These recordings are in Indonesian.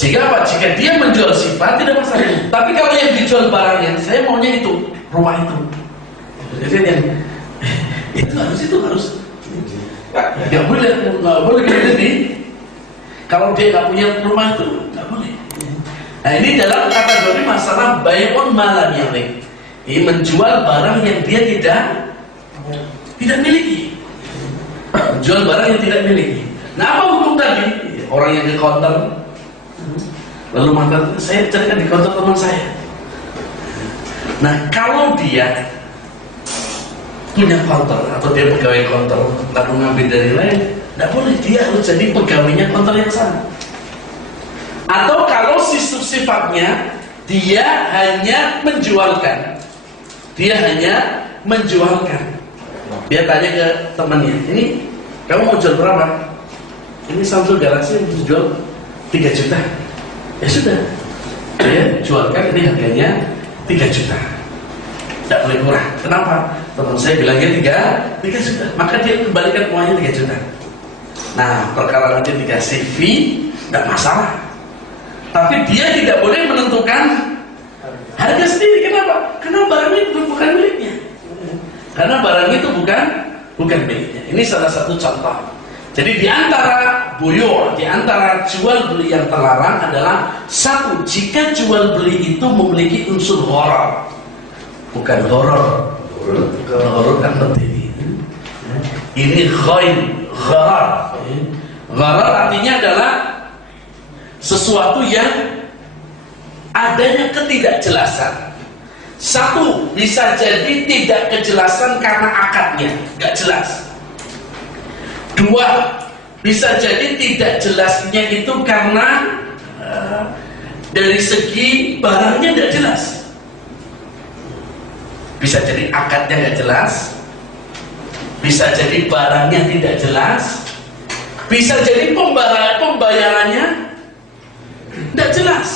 Sehingga apa? Jika dia menjual sifat tidak masalah. Tapi kalau yang dijual barangnya, saya maunya itu, rumah itu. Jadi yang itu harus. Nggak boleh lebih. Kalau dia nggak punya rumah itu nggak boleh. Nah ini dalam kategori masalah bai'un malam yang lain. Ini menjual barang yang dia tidak miliki. Menjual barang yang tidak miliki. Nah apa hukum tadi? Orang yang di counter lalu mantan saya carikan di counter teman saya. Nah kalau dia punya counter atau dia pegawai counter lalu ngambil dari lain, tidak boleh, dia harus jadi pegawainya counter yang sama. Atau kalau sifatnya dia hanya menjualkan, dia tanya ke temannya, ini kamu mau jual berapa? Ini Samsung Galaxy yang jual 3 juta. Ya sudah, dia jualkan, ini harganya 3 juta. Tidak boleh murah. Kenapa? Teman saya bilangnya 3 juta. Maka dia kembalikan uangnya 3 juta. Nah, perkara nanti dikasih fee, tidak masalah. Tapi dia tidak boleh menentukan harga sendiri. Kenapa? Karena barang itu bukan miliknya. Karena barang itu bukan miliknya. Ini salah satu contoh. Jadi di antara buyur, di antara jual beli yang terlarang adalah satu, jika jual beli itu memiliki unsur gharar. Bukan gharar. Gharar kan penting. Ini gharar. Gharar artinya adalah sesuatu yang adanya ketidakjelasan. Satu, bisa jadi tidak kejelasan karena akadnya, nggak jelas. Dua, bisa jadi tidak jelasnya itu karena dari segi barangnya nggak jelas. Bisa jadi akadnya nggak jelas, bisa jadi barangnya tidak jelas, bisa jadi pembayarannya tidak jelas.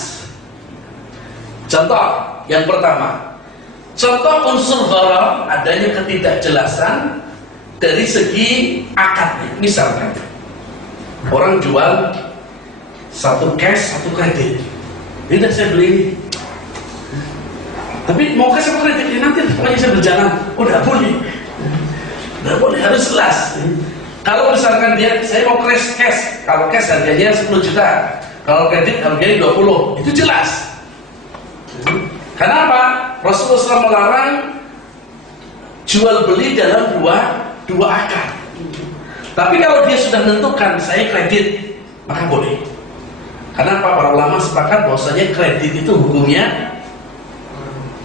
Contoh yang pertama, contoh unsur gharar adanya ketidakjelasan dari segi akadnya. Misalkan orang jual satu cash, satu kredit. Ini saya beli ini, tapi mau cash atau kredit ini nanti pokoknya saya berjalan. Oh tidak boleh, tidak boleh, harus jelas. Kalau misalkan saya mau cash, kalau cash harganya 10 juta, kalau kredit harganya 20, itu jelas. Kenapa? Rasulullah SAW melarang jual beli dalam dua akad. Tapi kalau dia sudah menentukan saya kredit, maka boleh. Karena para ulama sepakat bahwasanya kredit itu hukumnya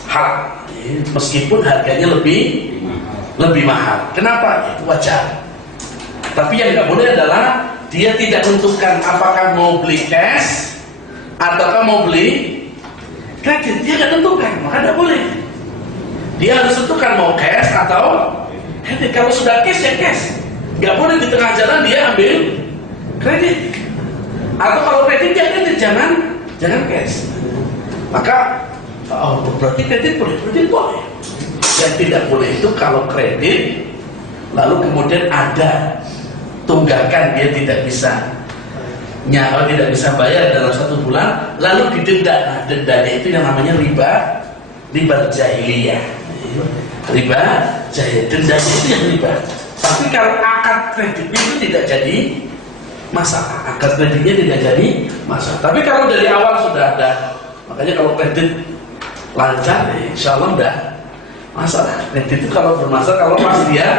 halal, meskipun harganya lebih mahal. Kenapa? Itu wajar. Tapi yang nggak boleh adalah dia tidak menentukan apakah mau beli cash ataukah mau beli kredit. Dia nggak tentukan, maka tidak boleh. Dia harus tentukan mau cash atau kredit. Kalau sudah cash ya cash, nggak boleh di tengah jalan dia ambil kredit. Atau kalau kredit ya kredit, jangan cash. Maka berarti kredit boleh, kredit boleh. Yang tidak boleh itu kalau kredit lalu kemudian ada tunggakan dia tidak bisa bayar dalam 1 bulan, lalu didenda. Nah, dendanya itu yang namanya riba jahiliyah. Riba jahiliyah, dendanya itu yang riba. Tapi kalau akad kreditnya itu tidak jadi masalah. Akad kreditnya tidak jadi masalah. Tapi kalau dari awal sudah ada, makanya kalau kredit lancar, insya Allah enggak masalah. Kredit itu kalau bermasalah kalau pas dia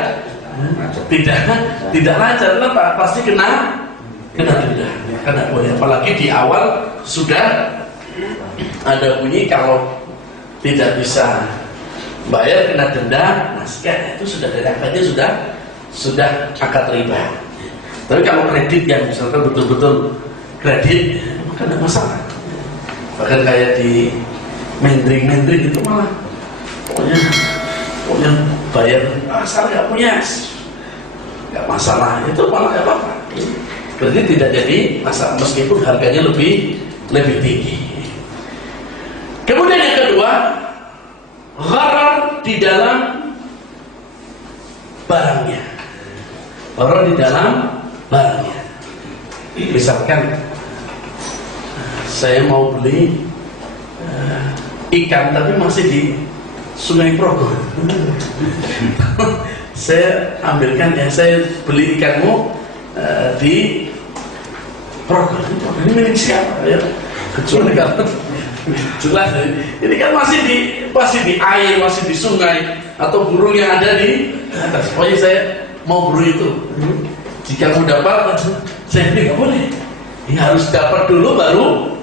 tidak lancar, kenapa? Pasti kena denda. Karena boleh, apalagi di awal sudah ada bunyi kalau tidak bisa bayar kena denda. Nah sekian, itu sudah dari akadnya sudah akad riba. Tapi kalau kredit yang misalkan betul-betul kredit, maka tidak masalah. Bahkan kayak di Mendring itu malah pokoknya bayar asal nggak punya, nggak masalah, itu malah nggak apa-apa. Berarti tidak jadi masalah meskipun harganya lebih tinggi. Kemudian yang kedua, gharar di dalam barangnya. Gharar di dalam barangnya. Misalkan saya mau beli ikan tapi masih di Sungai Progo. Saya ambilkan ya, saya beli ikanmu di Progo. Ini milik siapa ya? Kecuali kalau jelas ini kan masih di air, masih di sungai, atau burung yang ada di atas. Pokoknya saya mau burung itu. Jika mau dapat, saya nggak boleh. Ini harus dapat dulu baru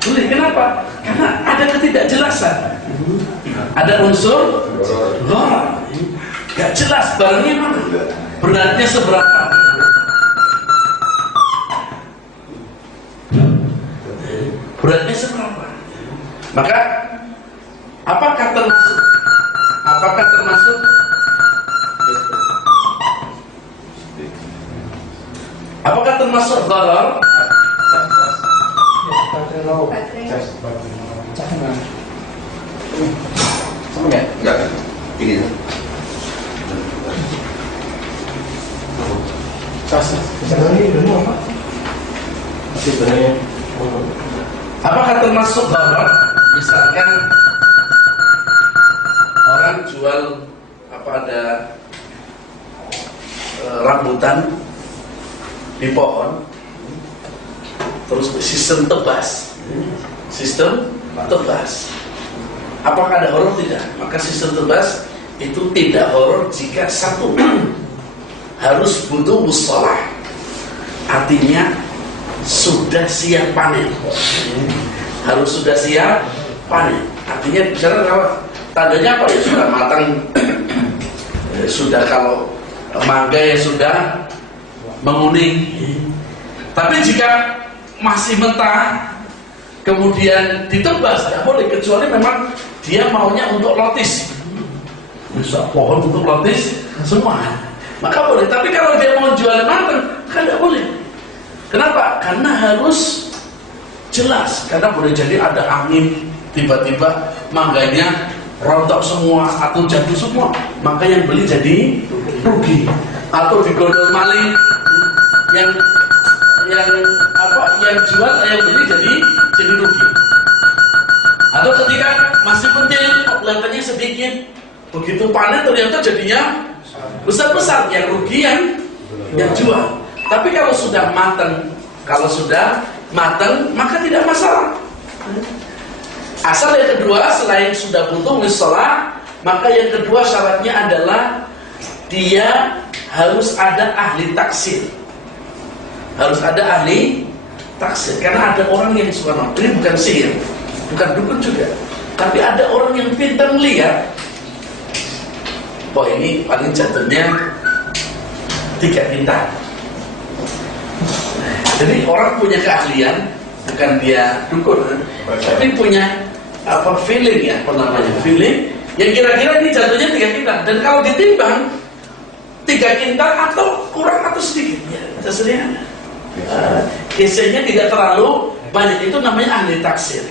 boleh. Kenapa? Karena ada ketidakjelasan, ada unsur gharar. Gak jelas barangnya mana, beratnya seberapa. Beratnya seberapa? Maka apakah termasuk gharar? Enggak. Ini. Apakah termasuk gharar? Misalkan orang jual ada rambutan di pohon, terus sistem tebas. Apakah ada horor? Tidak. Maka sistem tebas itu tidak horor jika satu harus butuh musalah, artinya sudah siap panen. Harus sudah siap panen. Artinya bicara apa? Tandanya apa ya? Sudah matang. Sudah, kalau mangga ya sudah menguning. Tapi jika masih mentah kemudian ditebas, tidak boleh, kecuali memang dia maunya untuk lotis. Bisa pohon untuk lotis semua, maka boleh. Tapi kalau dia mau jual matang, kan tidak boleh. Kenapa? Karena harus jelas. Karena boleh jadi ada angin, tiba-tiba mangganya rontok semua atau jatuh semua, maka yang beli jadi rugi. Atau digodol maling, yang jual, yang beli jadi rugi. Atau ketika masih penting, kelihatannya sedikit, begitu panen ternyata jadinya besar-besar, yang rugi yang jual. Tapi kalau sudah matang, maka tidak masalah. Asal yang kedua, selain sudah butuh misalah, maka yang kedua syaratnya adalah dia harus ada ahli taksir. Harus ada ahli taksir. Karena ada orang yang subhanallah, ini bukan sihir, bukan dukun juga, tapi ada orang yang pintar melihat, ini paling jatuhnya 3 bintang. Jadi orang punya keahlian, bukan dia dukun, tapi punya feeling ya, feeling yang kira-kira ini jatuhnya 3 kintal. Dan kalau ditimbang 3 kintal atau kurang atau sedikit, ya hasilnya kisahnya tidak terlalu banyak. Itu namanya ahli taksir.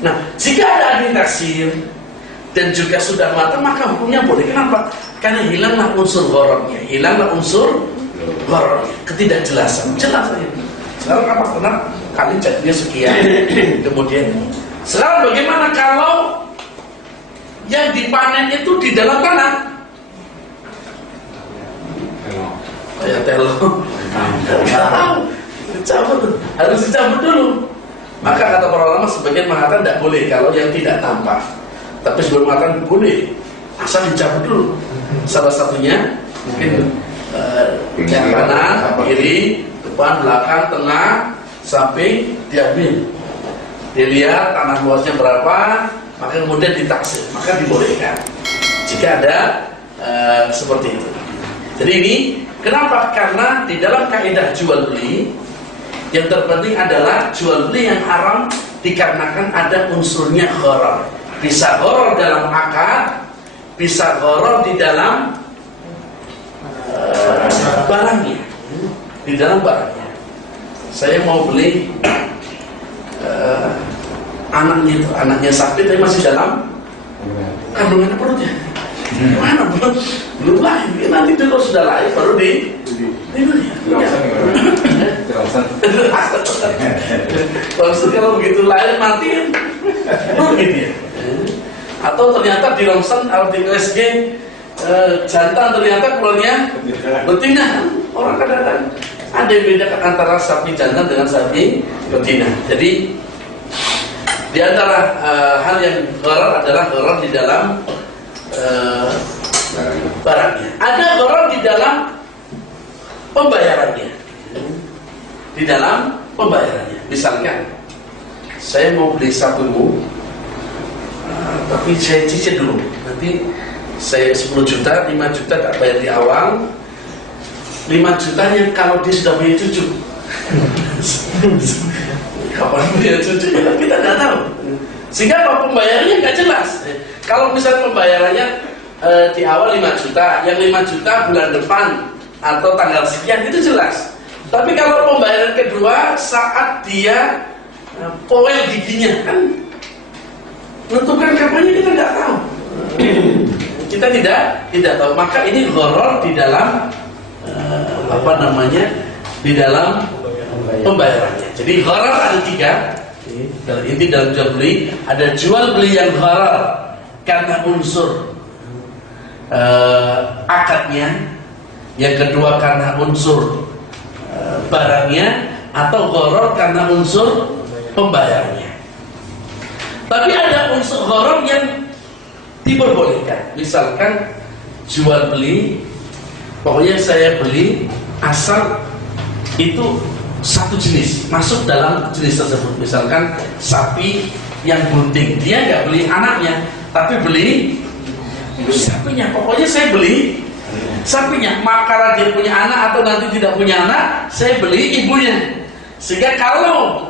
Nah, jika ada ahli taksir dan juga sudah matang, maka hukumnya boleh. Kenapa? Karena hilanglah unsur ghararnya, ketidakjelasan. Jelas aja. Sekarang apa? Karena kali jadinya sekian. Kemudian sekarang bagaimana kalau yang dipanen itu di dalam tanah? Kayak telo. Harus dicabut dulu. Maka kata para ulama, sebagian mengatakan tidak boleh kalau yang tidak tampak. Tapi sebelum makan boleh, asal dicabut dulu. Salah satunya mungkin yang kanan, kiri, depan, belakang, tengah, samping diambil. Dilihat tanah luasnya berapa, maka kemudian ditaksir, maka dibolehkan jika ada seperti itu. Jadi ini kenapa? Karena di dalam kaidah jual beli yang terpenting adalah jual beli yang haram dikarenakan ada unsurnya gharar. Bisa gharar dalam akad, bisa gharar di dalam barangnya, di dalam barangnya. Saya mau beli anaknya sakit tapi masih dalam kandungan perutnya. Gimana belum lahir? Nanti dulu sudah lahir baru dibeli. Maksud kalau begitu lahir mati kan gitu ya. Atau ternyata di ronsen atau di USG jantan ternyata keluarnya betina. Orang kadang-kadang ada yang bedakan antara sapi jantan dengan sapi betina. Jadi di antara hal yang gharar adalah gharar di dalam barangnya. Ada gharar di dalam pembayarannya. Di dalam pembayarannya. Misalkan saya mau beli sapimu, tapi saya cicil dulu. Nanti saya 10 juta, 5 juta tak bayar di awal, 5 jutanya kalau dia sudah punya cucu. Kapan punya cucu ya kita nggak tahu. Sehingga apa pembayarannya nggak jelas. Kalau misalnya pembayarannya di awal 5 juta, yang 5 juta bulan depan atau tanggal sekian itu jelas. Tapi kalau pembayaran kedua saat dia poel giginya kan menentukan kapannya kita nggak tahu. Kita tidak tahu. Maka ini gharar di dalam di dalam pembayarannya. Jadi gharar ada 3. Inti dalam jual beli ada jual beli yang gharar karena unsur akadnya, yang kedua karena unsur barangnya, atau gharar karena unsur pembayarannya. Tapi ada unsur gharar yang diperbolehkan. Misalkan jual beli, pokoknya saya beli asal itu satu jenis masuk dalam jenis tersebut. Misalkan sapi yang bunting, dia nggak beli anaknya, tapi beli sapinya. Pokoknya saya beli sapinya. Maka dia punya anak atau nanti tidak punya anak, saya beli ibunya. Sehingga kalau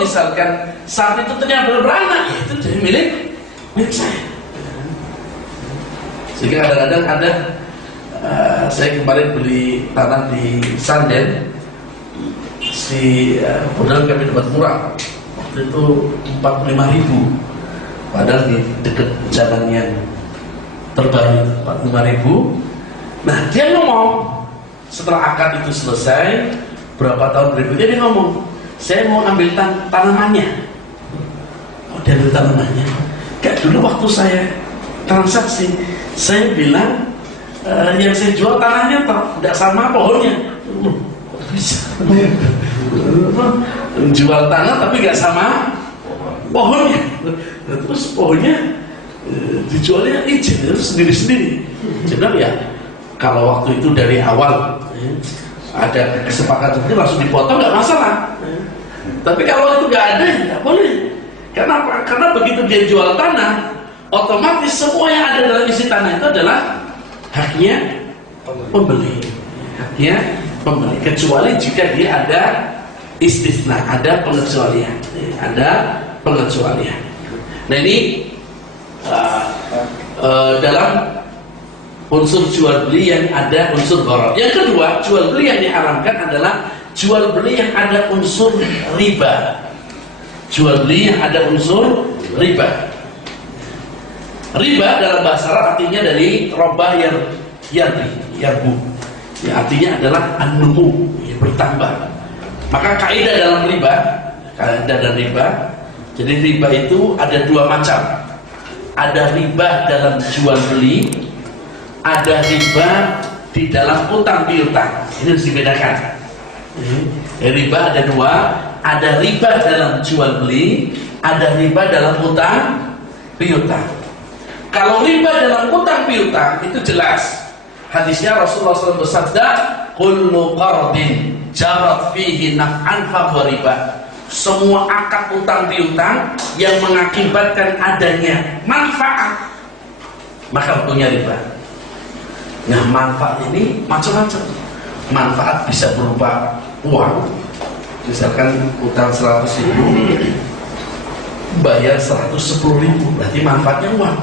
misalkan sapi itu ternyata beranak, ya itu jadi milik saya. Sehingga kadang-kadang ada saya kemarin beli tanah di Sanden, si modal kami dapat murah waktu itu 45.000, padahal di dekat jalan yang terbaik 45.000. Nah dia ngomong setelah akad itu selesai berapa tahun berikutnya, dia ngomong saya mau ambil tanamannya. Oh, dia ambil tanamannya. Gak, dulu waktu saya transaksi saya bilang yang saya jual tanahnya tidak sama pohonnya. Bisa jual tanah tapi nggak sama pohonnya. Terus pohonnya dijualnya izin terus sendiri-sendiri. Sebenarnya ya kalau waktu itu dari awal ada kesepakatan itu langsung dipotong nggak masalah. Tapi kalau itu nggak ada nggak boleh. Kenapa? Karena begitu dia jual tanah, otomatis semua yang ada dalam isi tanah itu adalah haknya pembeli. Haknya pembeli, kecuali jika dia ada istisna, ada pengecualian. Ada pengecualian. Nah ini dalam unsur jual beli yang ada unsur gharar. Yang kedua, jual beli yang diharamkan adalah jual beli yang ada unsur riba. Jual beli yang ada unsur riba. Riba dalam bahasa Arab artinya dari roba yarbu. Ya, artinya adalah an-numu, ya, bertambah. Maka kaidah dalam riba, jadi riba itu ada 2 macam. Ada riba dalam jual beli, ada riba di dalam utang piutang. Ini harus dibedakan. Riba ada 2, ada riba dalam jual beli, ada riba dalam utang piutang. Kalau riba dalam utang piutang itu jelas. Hadisnya Rasulullah SAW bersabda, kullu qardin jarat fihi naf'an fahuwa riba. Semua akad utang piutang yang mengakibatkan adanya manfaat, maka hukumnya riba. Nah manfaat ini macam-macam. Manfaat bisa berupa uang. Misalkan utang 100.000, bayar 110.000, berarti manfaatnya uang,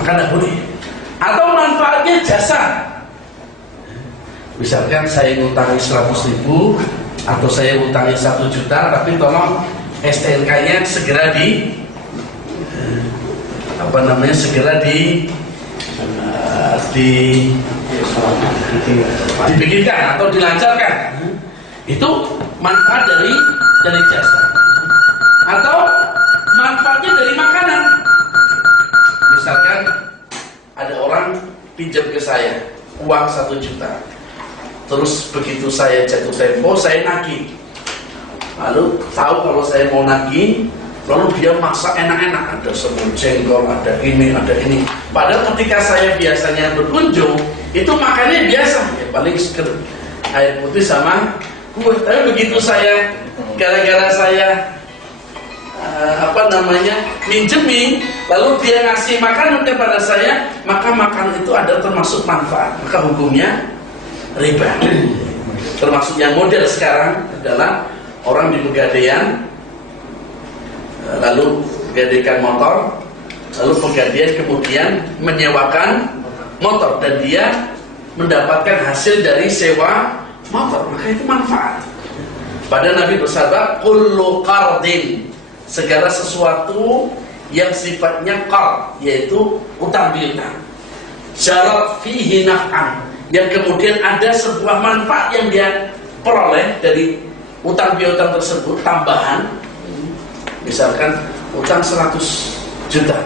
maka tidak boleh. Atau manfaatnya jasa. Misalkan saya ngutangi 100.000 atau saya ngutangi 1 juta, tapi tolong STNK-nya segera segera dibikinkan atau dilancarkan, itu manfaat dari jasa. Atau manfaatnya dari makanan. Misalkan ada orang pinjam ke saya uang 1 juta, terus begitu saya jatuh tempo saya nagih, lalu tahu kalau saya mau nagih, lalu dia masak enak-enak, ada semur jengkol, ada ini, padahal ketika saya biasanya berkunjung itu makannya biasa, ya paling seger air putih sama kue. Tapi begitu saya gara-gara saya minjemi, lalu dia ngasih makanan kepada saya, maka makanan itu ada termasuk manfaat, maka hukumnya riba. Termasuk yang model sekarang adalah orang di Pegadaian, lalu menggadekan motor, lalu Pegadaian kemudian menyewakan motor dan dia mendapatkan hasil dari sewa motor, maka itu manfaat. Padahal Nabi bersabda, kullu qardin, segala sesuatu yang sifatnya qard, yaitu utang piutang, syarat fihi naf'an, yang kemudian ada sebuah manfaat yang dia peroleh dari utang piutang tersebut, tambahan. Misalkan utang 100 juta,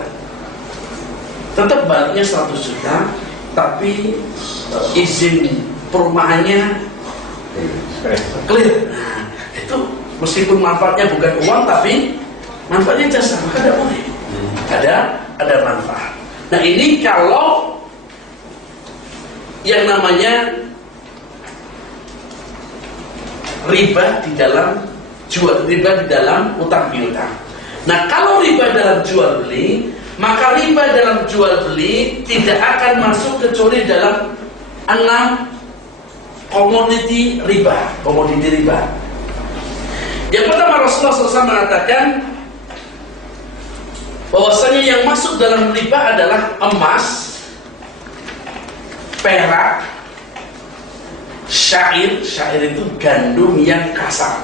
tetap baliknya 100 juta, tapi izin perumahannya clear. Nah, itu meskipun manfaatnya bukan uang, tapi manfaatnya jasa, maka tidak boleh. Ada manfaat. Nah, ini kalau yang namanya riba di dalam riba di dalam utang piutang. Nah, kalau riba dalam jual beli, maka riba dalam jual beli tidak akan masuk kecuali dalam 6 komoditi riba. Yang pertama, Rasulullah SAW mengatakan bahwasanya yang masuk dalam riba adalah emas, perak, syair itu gandum yang kasar.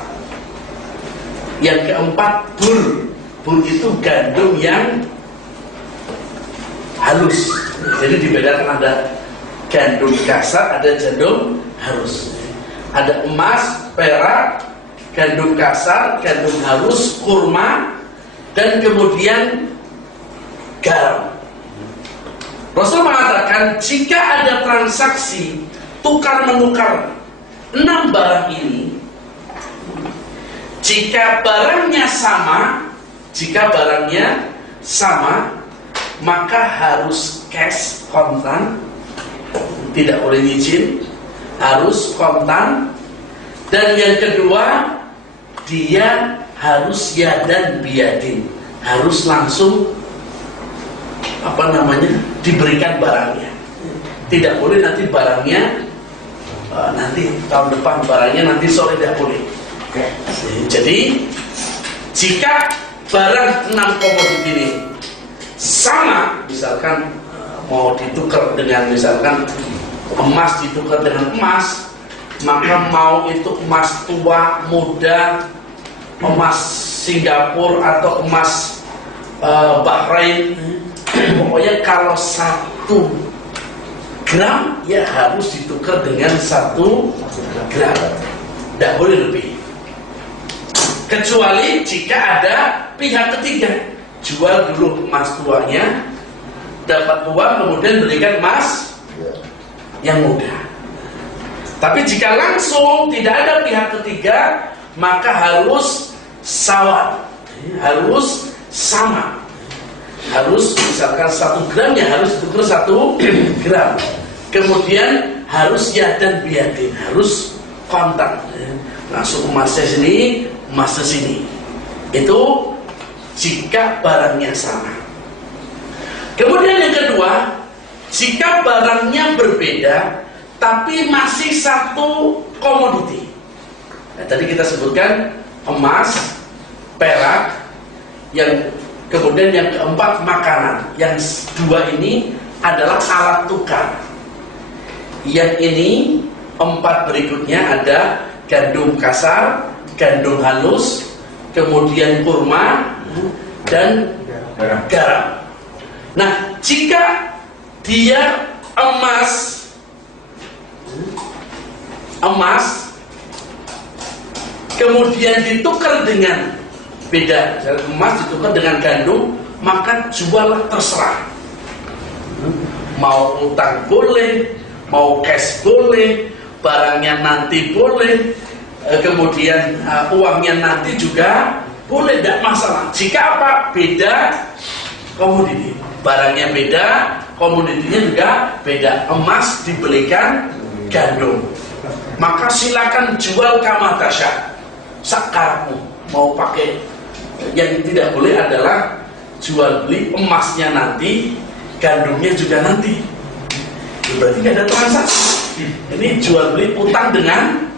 Yang keempat, bur itu gandum yang halus. Jadi dibedakan, ada gandum kasar, ada gandum halus. Ada emas, perak, gandum kasar, gandum halus, kurma, dan kemudian garam. Rasul mengatakan jika ada transaksi tukar menukar 6 barang ini, jika barangnya sama, maka harus cash, kontan, tidak boleh nyicil, harus kontan. Dan yang kedua, dia harus yadan biyadin, harus langsung diberikan barangnya. Tidak boleh nanti barangnya nanti tahun depan, barangnya nanti sore, tidak boleh. Jadi jika barang 6 komoditi ini sama, misalkan mau ditukar dengan misalkan emas ditukar dengan emas, maka mau itu emas tua, muda, emas Singapura atau emas Bahrain, pokoknya kalau 1 gram ya harus ditukar dengan 1 gram, tidak boleh lebih. Kecuali jika ada pihak ketiga, jual dulu emas tuanya, dapat uang, kemudian berikan emas yang muda. Tapi jika langsung tidak ada pihak ketiga, maka harus sawat, harus sama, harus misalkan 1 gramnya harus ditukar 1 gram, kemudian harus yadan biyadin, harus kontak, langsung emasnya sini, emasnya sini. Itu jika barangnya sama. Kemudian yang kedua, jika barangnya berbeda tapi masih 1 komoditi. Nah, tadi kita sebutkan emas, perak, yang kemudian yang keempat makanan. Yang 2 ini adalah alat tukar. Yang ini 4 berikutnya ada gandum kasar, gandum halus, kemudian kurma, dan garam. Nah, jika dia emas kemudian ditukar dengan beda, emas ditukar dengan gandum, maka jual terserah. Mau utang boleh, mau cash boleh, barangnya nanti boleh, kemudian uangnya nanti juga boleh, tidak masalah. Jika apa? Beda komoditi, barangnya beda, komoditinya juga beda. Emas dibelikan gandum, maka silakan jual kama tasya, sakarmu. Mau pakai, yang tidak boleh adalah jual beli emasnya nanti, gandumnya juga nanti. Berarti nggak ada transaksi. Ini jual beli utang dengan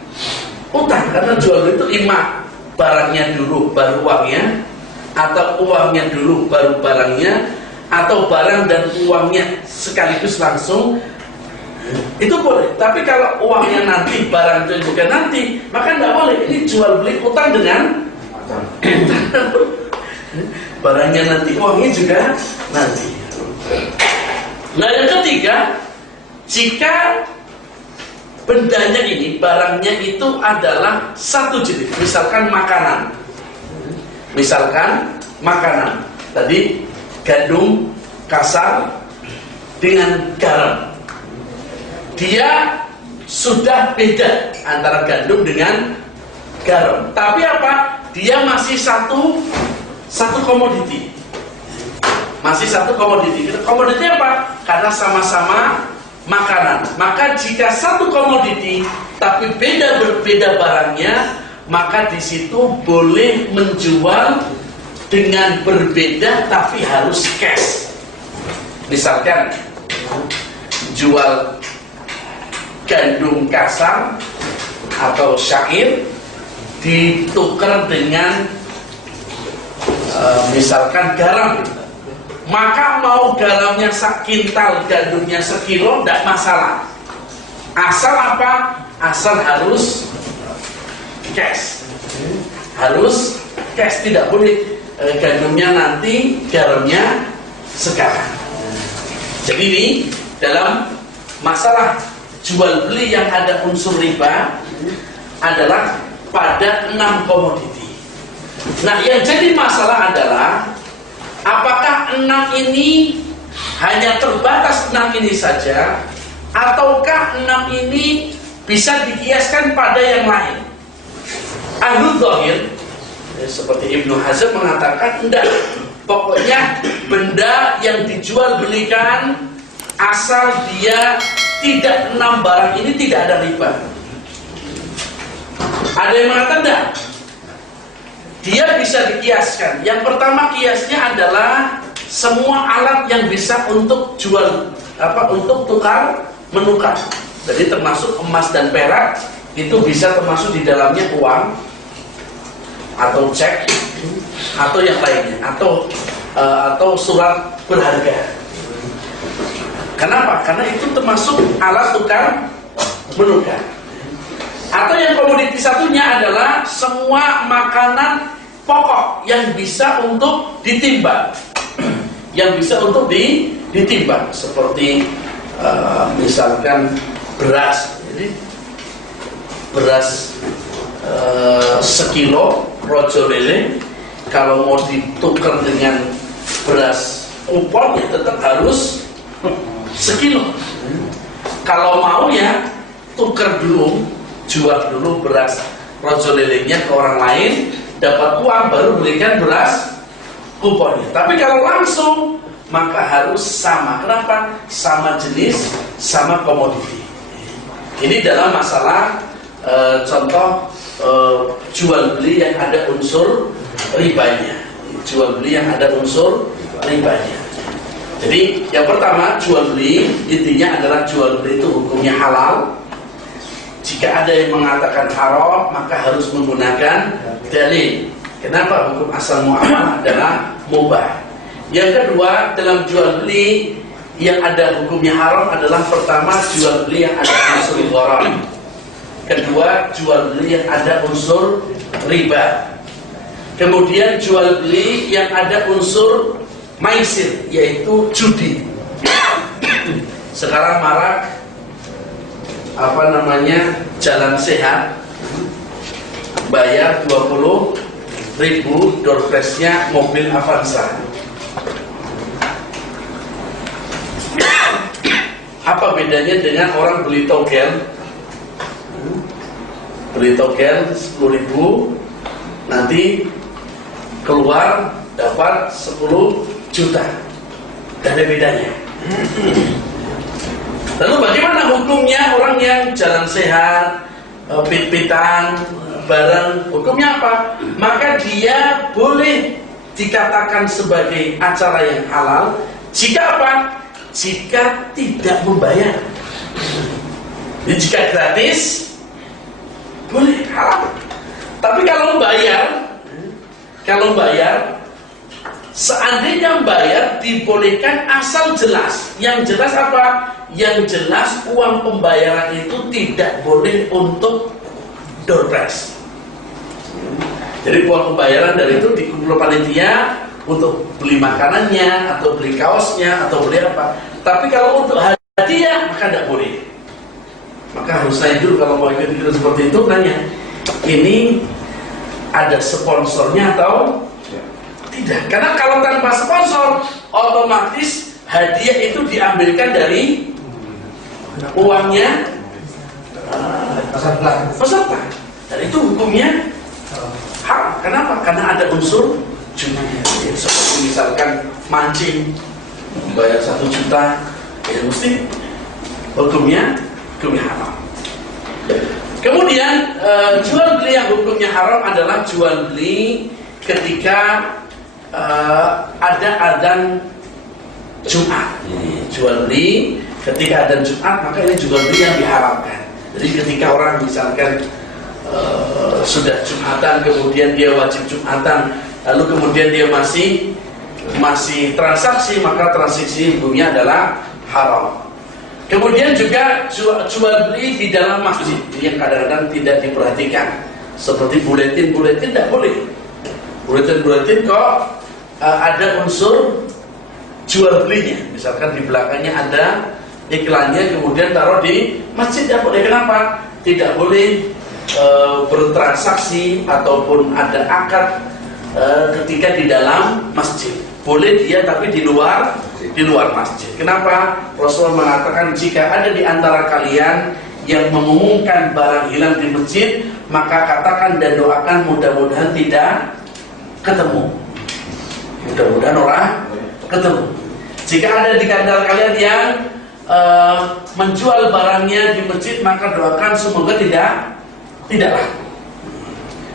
utang, karena jual beli itu ima barangnya dulu baru uangnya, atau uangnya dulu baru barangnya, atau barang dan uangnya sekaligus langsung. Itu boleh. Tapi kalau uangnya nanti, barang juga nanti, maka tidak boleh. Ini jual beli utang dengan barangnya nanti, uangnya juga nanti. Nah, yang ketiga, jika bendanya ini, barangnya itu adalah satu jenis, misalkan makanan. Tadi gandum kasar dengan garam. Dia sudah beda antara gandum dengan garam. Tapi apa? Dia masih satu komoditi. Masih satu komoditi. Komoditi apa? Karena sama-sama makanan. Maka jika satu komoditi tapi berbeda barangnya, maka di situ boleh menjual dengan berbeda tapi harus cash. Misalkan jual gandum kasar atau syair ditukar dengan misalkan garam, maka mau garamnya sekintal, gandumnya sekilo, tidak masalah. Asal apa? Asal harus cash. Harus cash, tidak boleh gandumnya nanti, garamnya sekarang. Jadi ini dalam masalah jual beli yang ada unsur riba adalah pada 6 komoditi. Nah, yang jadi masalah adalah apakah 6 ini hanya terbatas 6 ini saja, ataukah 6 ini bisa dikiaskan pada yang lain? Ahlul Zahir seperti Ibnu Hazm mengatakan tidak. Pokoknya benda yang dijual belikan asal dia tidak 6 barang ini tidak ada riba. Ada yang mengatakan tidak, dia bisa dikiaskan. Yang pertama kiasnya adalah semua alat yang bisa untuk jual, untuk tukar menukar. Jadi termasuk emas dan perak itu bisa termasuk di dalamnya uang atau cek atau yang lainnya, atau surat berharga. Kenapa? Karena itu termasuk alat tukar menukar. Atau yang komoditi satunya adalah semua makanan pokok yang bisa untuk ditimbang, yang bisa untuk ditimbang, seperti misalkan beras. Jadi beras sekilo rojo lele, kalau mau ditukar dengan beras kupon ya tetap harus sekilo. Kalau mau ya tukar dulu, jual dulu beras rojo lelenya ke orang lain, dapat uang baru berikan beras kuponnya. Tapi kalau langsung maka harus sama. Kenapa? Sama jenis, sama komoditi. Ini dalam masalah contoh jual beli yang ada unsur ribanya. Jual beli yang ada unsur ribanya. Jadi yang pertama, jual beli intinya adalah jual beli itu hukumnya halal. Jika ada yang mengatakan haram, maka harus menggunakan dalil. Kenapa? Hukum asal muamalah adalah mubah. Yang kedua, dalam jual beli yang ada hukumnya haram adalah pertama, jual beli yang ada unsur gharar. Kedua, jual beli yang ada unsur riba. Kemudian jual beli yang ada unsur maisir, yaitu judi. sekarang marak apa namanya jalan sehat, bayar 20.000 door prize-nya mobil Avanza. Apa bedanya dengan orang beli togel? Beli togel 10.000, nanti keluar dapat 10 juta. Tidak ada bedanya. Lalu bagaimana hukumnya orang yang jalan sehat, pit-pitan, bareng, hukumnya apa? Maka dia boleh dikatakan sebagai acara yang halal jika apa? Jika tidak membayar. Jadi jika gratis boleh halal. Tapi kalau bayar, seandainya bayar dibolehkan asal jelas. Yang jelas apa? Yang jelas uang pembayaran itu tidak boleh untuk door prize. Jadi uang pembayaran dari itu dikumpul panitia untuk beli makanannya, atau beli kaosnya, atau beli apa. Tapi kalau untuk hadiah maka tidak boleh. Maka harus saya dulu kalau mau ikut seperti itu nanya, ini ada sponsornya atau tidak? Karena kalau tanpa sponsor, otomatis hadiah itu diambilkan dari uangnya peserta. Dan itu hukumnya haram. Kenapa? Karena ada unsur jumlahnya. Seperti misalkan mancing, bayar 1 juta, ya mesti hukumnya haram. Kemudian jual beli yang hukumnya haram adalah jual beli ketika ada adzan Jumat. Jual beli ketika adzan Jumat, maka ini jual beli yang diharamkan. Jadi ketika orang misalkan sudah Jumatan, kemudian dia wajib Jumatan, lalu kemudian dia masih transaksi, maka transaksi hukumnya adalah haram. Kemudian juga jual beli di dalam masjid yang kadang-kadang tidak diperhatikan, seperti buletin tidak boleh. Buletin kok ada unsur jual belinya, misalkan di belakangnya ada iklannya, kemudian taruh di masjid tidak boleh. Kenapa? Tidak boleh bertransaksi ataupun ada akad ketika di dalam masjid. Boleh dia tapi di luar masjid. Kenapa? Rasulullah mengatakan jika ada di antara kalian yang mengumumkan barang hilang di masjid, maka katakan dan doakan mudah-mudahan tidak ketemu. Mudah-mudahan orang ketemu. Jika ada di antara kalian yang menjual barangnya di masjid, maka doakan semoga tidak laku.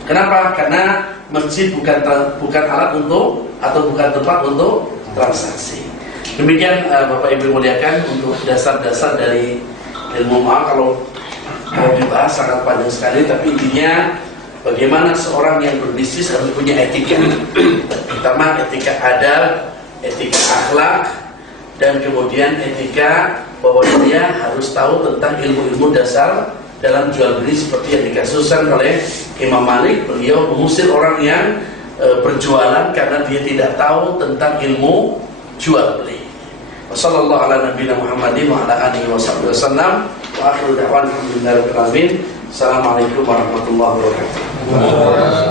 Kenapa? Karena masjid bukan alat untuk atau bukan tempat untuk transaksi. Demikian Bapak Ibu muliakan untuk dasar-dasar dari ilmu muamalah. Kalau mau dibahas sangat panjang sekali, tapi intinya bagaimana seorang yang berbisnis harus punya etika, pertama etika adab, etika akhlak, dan kemudian etika bahwa dia harus tahu tentang ilmu-ilmu dasar dalam jual beli, seperti yang dikasuskan oleh Imam Malik. Beliau mengusir orang yang berjualan karena dia tidak tahu tentang ilmu jual beli. Wassallallahu ala nabiyina Muhammadin wa ala alihi wasallam wa akhiru da'wana alhamdulillahi rabbil alamin. Assalamualaikum warahmatullahi wabarakatuh.